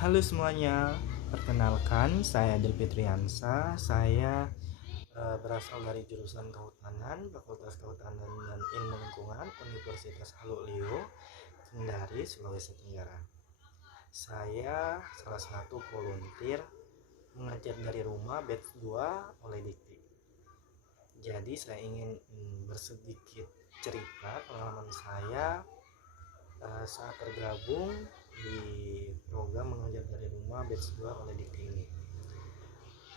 Halo semuanya, perkenalkan saya Del Fitriansa. Saya berasal dari jurusan Kehutanan, Fakultas Kehutanan dan Ilmu Lingkungan, Universitas Haluleo, Kendari, Sulawesi Tenggara. Saya salah satu volunteer mengajar dari rumah batch 2 oleh Dikti. Jadi saya ingin bersedikit cerita pengalaman saya saat tergabung di program mengajar dari rumah batch 2 oleh Dikti ini.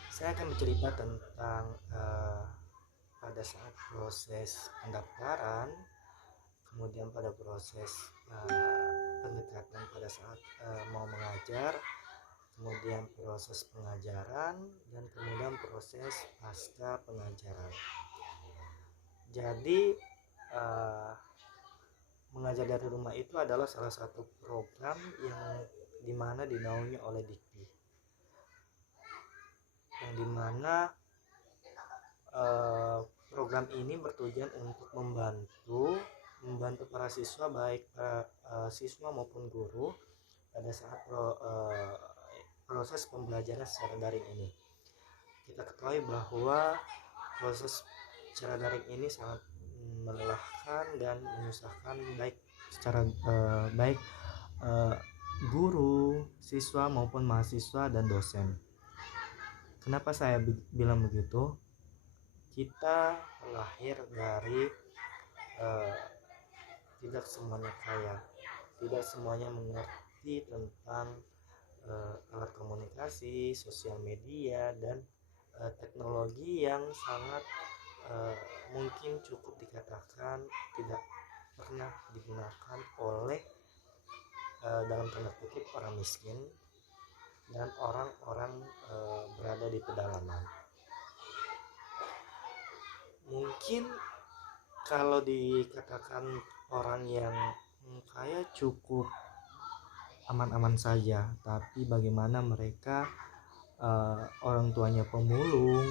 Saya akan bercerita tentang pada saat proses pendaftaran, kemudian pada proses pendekatan pada saat mau mengajar, kemudian proses pengajaran, dan kemudian proses pasca pengajaran. Jadi mengajar dari rumah itu adalah salah satu program yang dimana dinaungi oleh Dikti, yang dimana program ini bertujuan untuk membantu para siswa, baik siswa maupun guru pada saat proses pembelajaran secara daring ini. Kita ketahui bahwa proses secara daring ini sangat melelahkan dan menyusahkan baik guru, siswa maupun mahasiswa dan dosen. Kenapa saya bilang begitu? Kita lahir dari tidak semuanya kaya, tidak semuanya mengerti tentang alat komunikasi, sosial media, dan teknologi yang sangat mungkin cukup dikatakan tidak pernah digunakan oleh dalam tanda kutip orang miskin dan orang-orang berada di pedalaman. Mungkin kalau dikatakan orang yang kaya cukup aman-aman saja, tapi bagaimana mereka orang tuanya pemulung,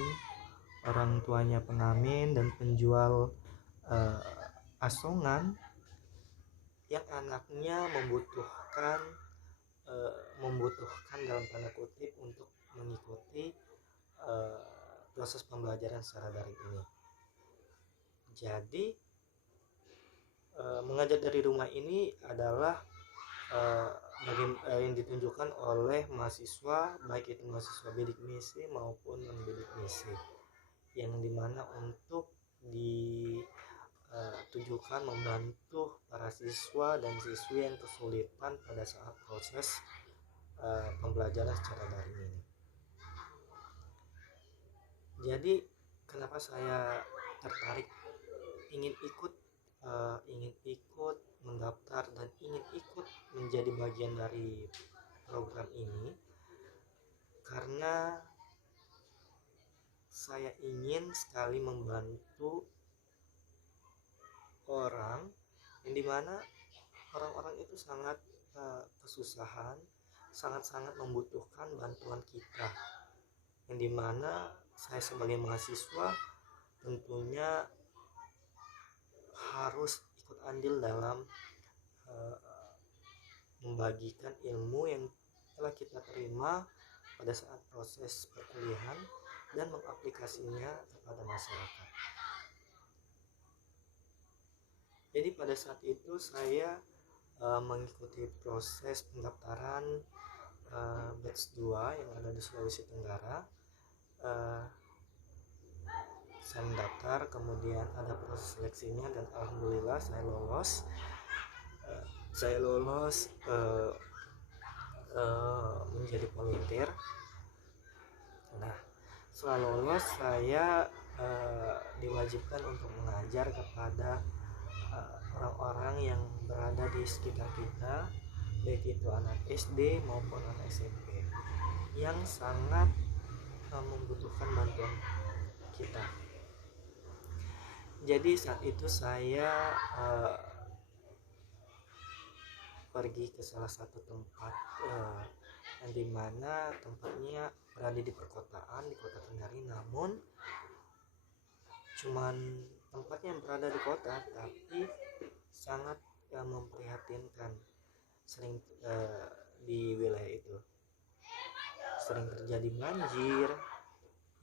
orang tuanya pengamen dan penjual asongan, yang anaknya membutuhkan dalam tanda kutip untuk mengikuti proses pembelajaran secara daring ini. Jadi mengajar dari rumah ini adalah yang ditunjukkan oleh mahasiswa, baik itu mahasiswa bidik misi maupun non bidik misi, yang dimana untuk ditujukan membantu para siswa dan siswi yang kesulitan pada saat proses pembelajaran secara daring ini. Jadi kenapa saya tertarik ingin ikut mendaftar dan ingin ikut menjadi bagian dari program ini, karena saya ingin sekali membantu orang yang dimana orang-orang itu sangat kesusahan, sangat-sangat membutuhkan bantuan kita, yang dimana saya sebagai mahasiswa tentunya harus ikut andil dalam membagikan ilmu yang telah kita terima pada saat proses perkuliahan dan mengaplikasinya kepada masyarakat. Jadi pada saat itu saya mengikuti proses pendaftaran batch 2 yang ada di Sulawesi Tenggara. Saya mendaftar, kemudian ada proses seleksinya dan alhamdulillah saya lolos menjadi volunteer. Nah, setelah lolos saya diwajibkan untuk mengajar kepada orang-orang yang berada di sekitar kita, baik itu anak SD maupun anak SMP yang sangat membutuhkan bantuan kita. Jadi saat itu saya pergi ke salah satu tempat yang dimana tempatnya berada di perkotaan, di kota Kendari, namun cuman tempatnya yang berada di kota, tapi sangat memprihatinkan sering di wilayah itu. sering terjadi banjir,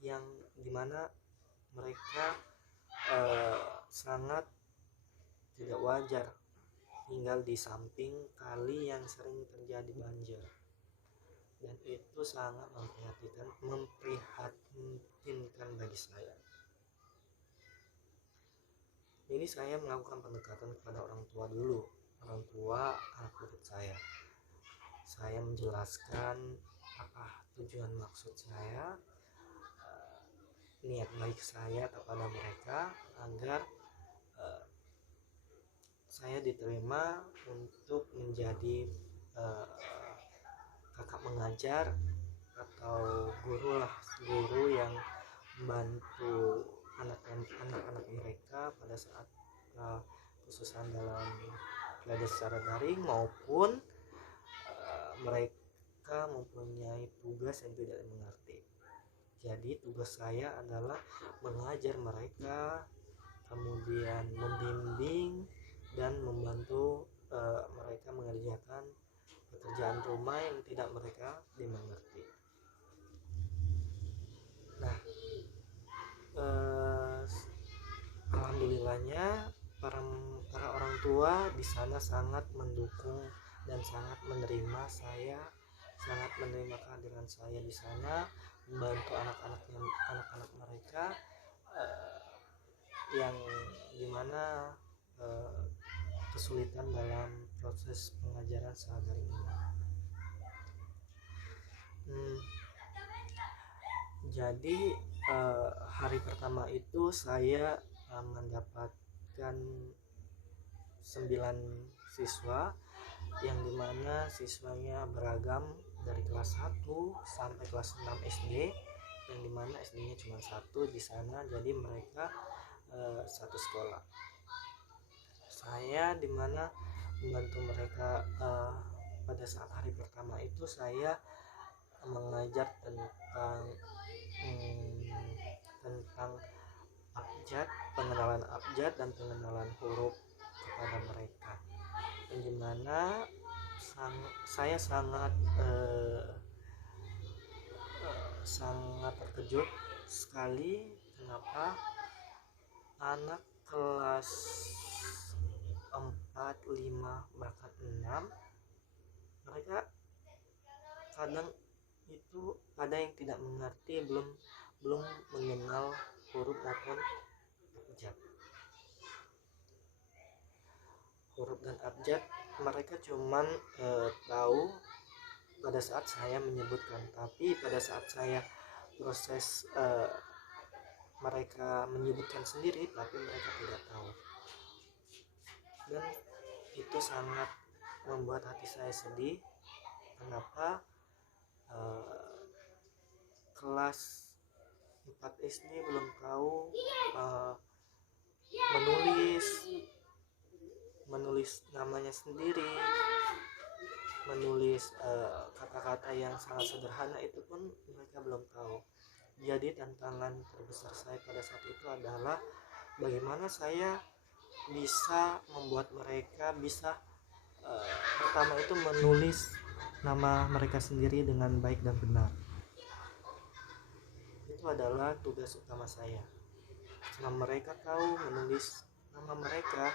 yang dimana mereka sangat tidak wajar tinggal di samping kali yang sering terjadi banjir, dan itu sangat memprihatinkan bagi saya. Ini saya melakukan pendekatan kepada orang tua dulu, orang tua anak murid saya menjelaskan apa tujuan maksud saya, niat baik saya kepada mereka agar saya diterima untuk menjadi kakak mengajar atau guru yang membantu anak-anak mereka pada saat khususnya dalam belajar secara daring maupun mereka mempunyai tugas yang tidak mengerti. Jadi tugas saya adalah mengajar mereka, kemudian membimbing dan membantu mereka mengerjakan pekerjaan rumah yang tidak mereka dimengerti. Nah, alhamdulillahnya para orang tua di sana sangat mendukung dan sangat menerima saya, sangat menerima kehadiran saya di sana, membantu anak-anak mereka yang dimana kesulitan dalam proses pengajaran secara daring ini. Jadi hari pertama itu saya mendapatkan 9 siswa, yang dimana siswanya beragam dari kelas 1 sampai kelas 6 SD, yang dimana SD-nya cuma 1 di sana, jadi mereka satu sekolah. Saya dimana membantu mereka pada saat hari pertama itu saya mengajar tentang abjad, pengenalan abjad dan pengenalan huruf kepada mereka, yang dimana saya sangat terkejut sekali kenapa anak kelas 4, 5, bahkan 6 mereka kadang itu ada yang tidak mengerti, belum mengenal huruf maupun abjad. Huruf dan abjad mereka cuman tahu pada saat saya menyebutkan, tapi pada saat saya proses mereka menyebutkan sendiri, tapi mereka tidak tahu, dan itu sangat membuat hati saya sedih. Kenapa kelas 4 SD belum tahu menulis namanya sendiri, menulis kata-kata yang sangat sederhana itu pun mereka belum tahu. Jadi tantangan terbesar saya pada saat itu adalah bagaimana saya bisa membuat mereka bisa pertama itu menulis nama mereka sendiri dengan baik dan benar. Itu adalah tugas utama saya. Jika mereka tahu menulis nama mereka,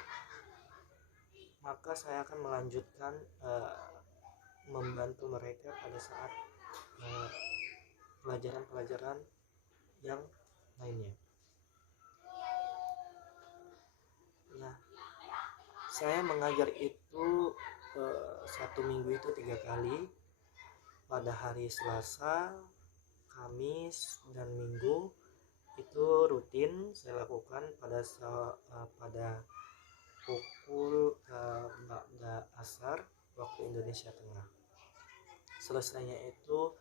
maka saya akan melanjutkan membantu mereka pada saat pelajaran-pelajaran yang lainnya. Nah, saya mengajar itu 1 minggu itu 3 kali, pada hari Selasa, Kamis, dan Minggu itu rutin saya lakukan pada pukul asar waktu Indonesia Tengah. Selesainya itu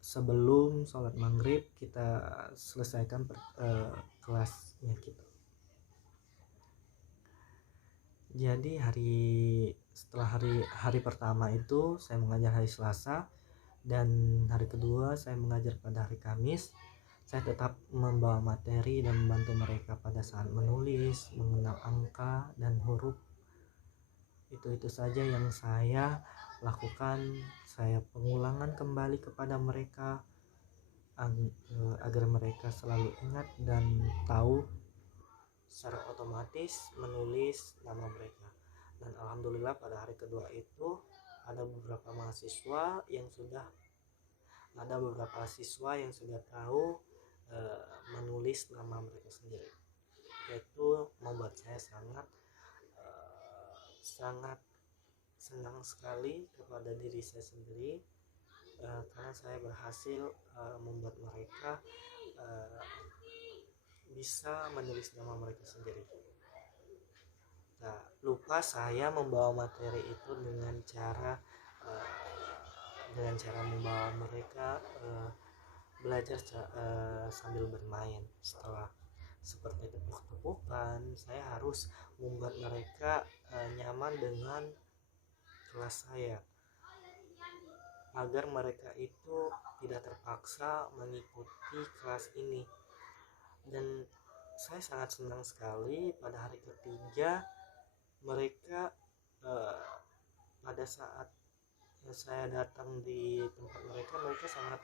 sebelum sholat maghrib kita selesaikan kelasnya kita. Jadi setelah hari pertama itu saya mengajar hari Selasa, dan hari kedua saya mengajar pada hari Kamis. Saya tetap membawa materi dan membantu mereka pada saat menulis, mengenal angka dan huruf, Itu saja yang saya lakukan. Saya pengulangan kembali kepada mereka agar mereka selalu ingat dan tahu secara otomatis menulis nama mereka. Dan alhamdulillah pada hari kedua itu ada beberapa siswa yang sudah tahu menulis nama mereka sendiri. Itu membuat saya sangat senang sekali kepada diri saya sendiri, karena saya berhasil membuat mereka bisa menulis nama mereka sendiri. Nah, lupa saya membawa materi itu dengan cara membawa mereka belajar sambil bermain. Setelah seperti tepuk-tepukan, saya harus membuat mereka nyaman dengan kelas saya, agar mereka itu tidak terpaksa mengikuti kelas ini. Dan saya sangat senang sekali pada hari ketiga mereka pada saat saya datang di tempat mereka sangat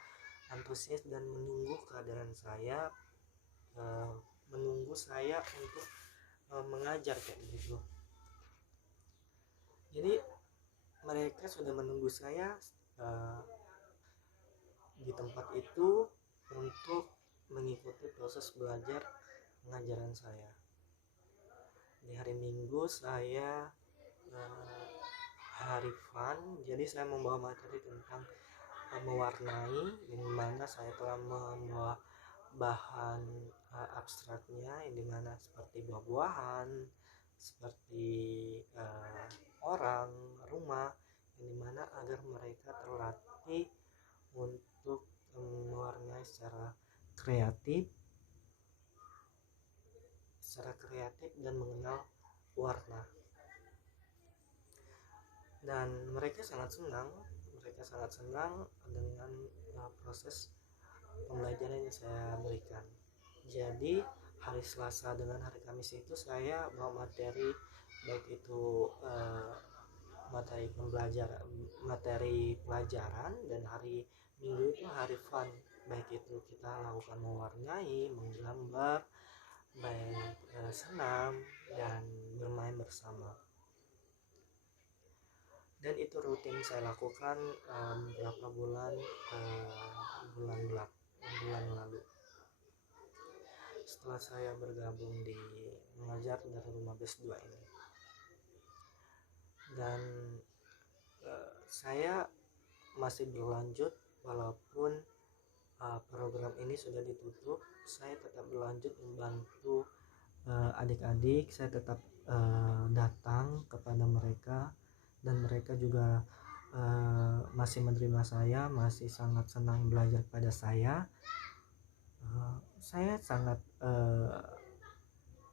antusias dan menunggu kehadiran saya, menunggu saya untuk mengajar kayak gitu. Jadi mereka sudah menunggu saya di tempat itu untuk mengikuti proses belajar pengajaran saya. Di hari Minggu saya hari fun, jadi saya membawa materi tentang mewarnai, yang dimana saya telah membawa bahan abstraknya, yang dimana seperti buah-buahan, seperti orang, rumah, yang dimana agar mereka terlatih untuk mewarnai secara kreatif dan mengenal warna. Dan mereka sangat senang dengan proses pembelajaran yang saya berikan. Jadi hari Selasa dengan hari Kamis itu saya bawa materi, baik itu materi pelajaran, dan hari Minggu itu hari fun, baik itu kita lakukan mewarnai, menggambar, main senam, dan bermain bersama. Dan itu rutin saya lakukan beberapa bulan lalu setelah saya bergabung di mengajar dari Rumah Bes 2 ini. Dan saya masih berlanjut walaupun program ini sudah ditutup. Saya tetap berlanjut membantu adik-adik. Saya tetap datang kepada mereka, dan mereka juga masih menerima saya, masih sangat senang belajar pada saya. Saya sangat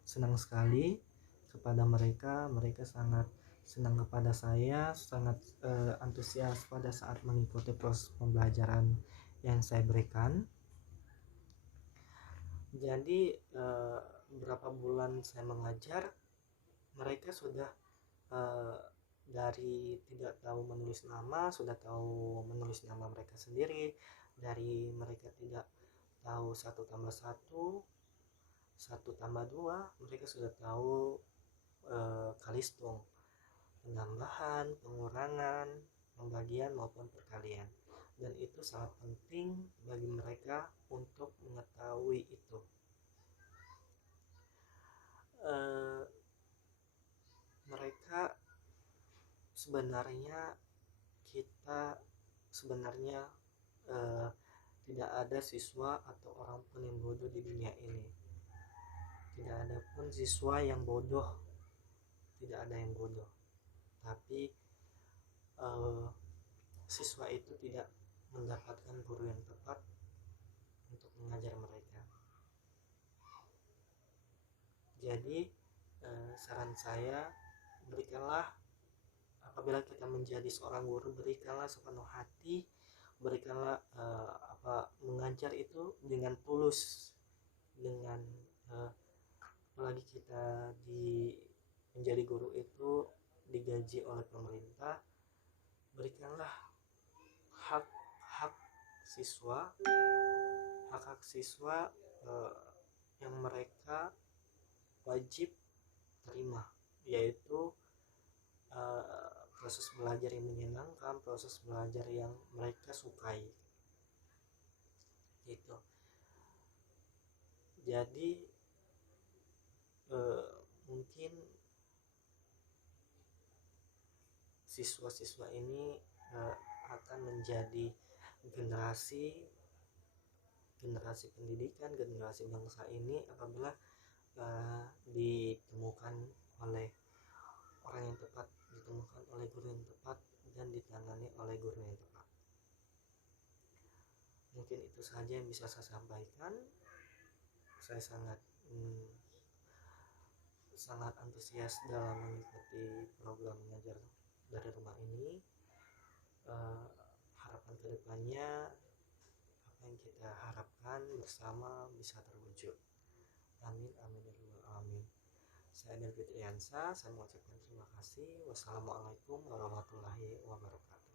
senang sekali kepada mereka. Mereka sangat senang kepada saya, sangat antusias pada saat mengikuti proses pembelajaran yang saya berikan. Jadi beberapa bulan saya mengajar, mereka sudah dari tidak tahu menulis nama sudah tahu menulis nama mereka sendiri. Dari mereka tidak tahu 1+1, 1+2, mereka sudah tahu kalistung, penambahan, pengurangan, pembagian maupun perkalian. Dan itu sangat penting bagi mereka untuk mengetahui itu. Mereka sebenarnya tidak ada siswa atau orang pun yang bodoh di dunia ini. Tidak ada pun siswa yang bodoh, tidak ada yang bodoh. Tapi siswa itu tidak mendapatkan guru yang tepat untuk mengajar mereka. Jadi saran saya, apabila kita menjadi seorang guru, berikanlah sepenuh hati, berikanlah mengajar itu dengan tulus, dengan apalagi kita menjadi guru itu digaji oleh pemerintah, berikanlah hak-hak siswa, hak-hak siswa yang mereka wajib terima, yaitu proses belajar yang menyenangkan, proses belajar yang mereka sukai gitu. Jadi mungkin siswa-siswa ini akan menjadi generasi pendidikan, generasi bangsa ini apabila ditemukan oleh orang yang tepat, ditemukan oleh guru yang tepat, dan ditangani oleh guru yang tepat. Mungkin itu saja yang bisa saya sampaikan. Saya sangat antusias dalam mengikuti program mengajar dari rumah ini. Harapan kedepannya, apa yang kita harapkan bersama bisa terwujud. Amin amin ya rabbal alamin. Saya David Riansa, saya mengucapkan terima kasih. Wassalamualaikum warahmatullahi wabarakatuh.